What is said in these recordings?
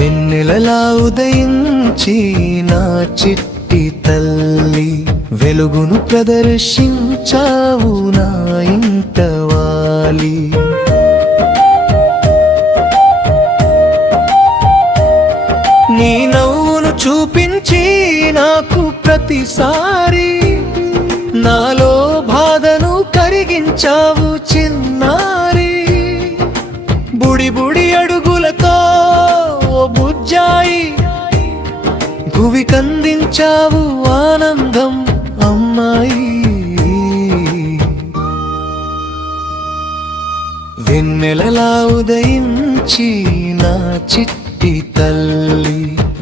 వెన్నెలలా ఉదయించి నా చిట్టి తల్లి వెలుగును ప్రదర్శించావు నా ఇంట వాలి. నీ నవ్వును చూపించి నాకు ప్రతిసారి నాలో బాధను కరిగించావు చిన్నారి. బుడి బుడి అడుగులతో ఓ బుజ్జాయి భువి కందించావు ఆనందం అమ్మాయి. వెన్నెలలా ఉదయించి నా చిట్టి తల్లి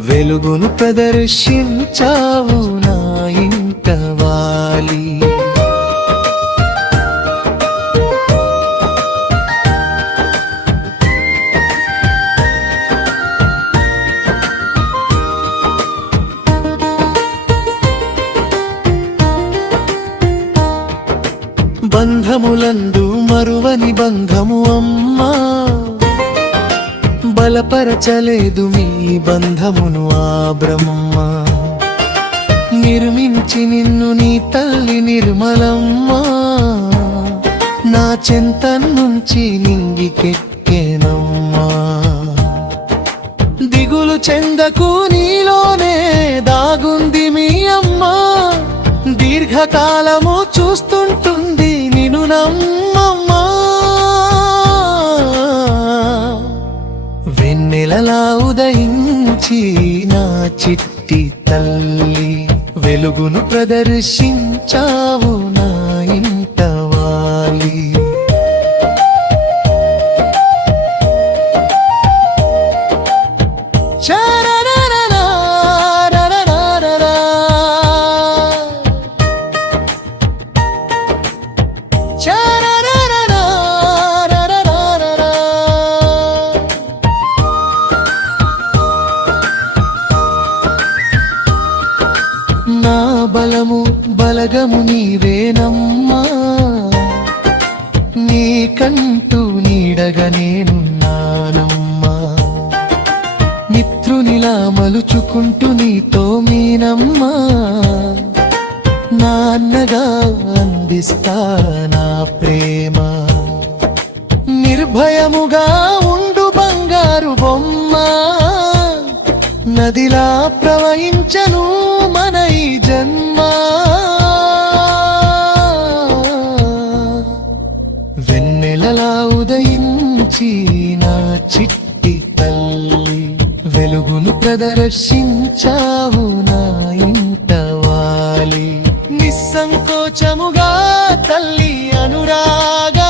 వెలుగును ప్రదర్శించావు నా ఇంట వాలి. బంధములందు మరువని బంధము అమ్మా, బలపరచలేదు మీ బంధమును ఆ బ్రహ్మ. నిర్మించి నిన్ను నీ తల్లి నిర్మలమ్మా, నా చెంత నుంచి నింగికెక్కేనమ్మా. దిగులు చెందకు నీలోనే దాగుంది మీ అమ్మా, దీర్ఘకాలము చూస్తుంటుంది నిన్ను నమ్మమ్మా. వెన్నెలలా ఉదయించి నా చిట్టి తల్లి వెలుగును ప్రదర్శించావు నా ఇంట వాలి. నా బలము బలగము నీవేనమ్మా, నీకంటూ నీడగా నేనున్నానమ్మా. మిత్రునిలా మలుచుకుంటూ నీతో మీనమ్మా, నాన్నగా అందిస్తా నా ప్రేమ. నిర్భయముగా ఉండు బంగారు బొమ్మ, నదిలా ప్రవహించను మన ఈ జన్మ. వెన్నెలలా ఉదయించి నా చిట్టి తల్లి వెలుగును ప్రదర్శించావు నా ఇంట వాలి. నిస్సంకోచముగా తల్లి అనురాగా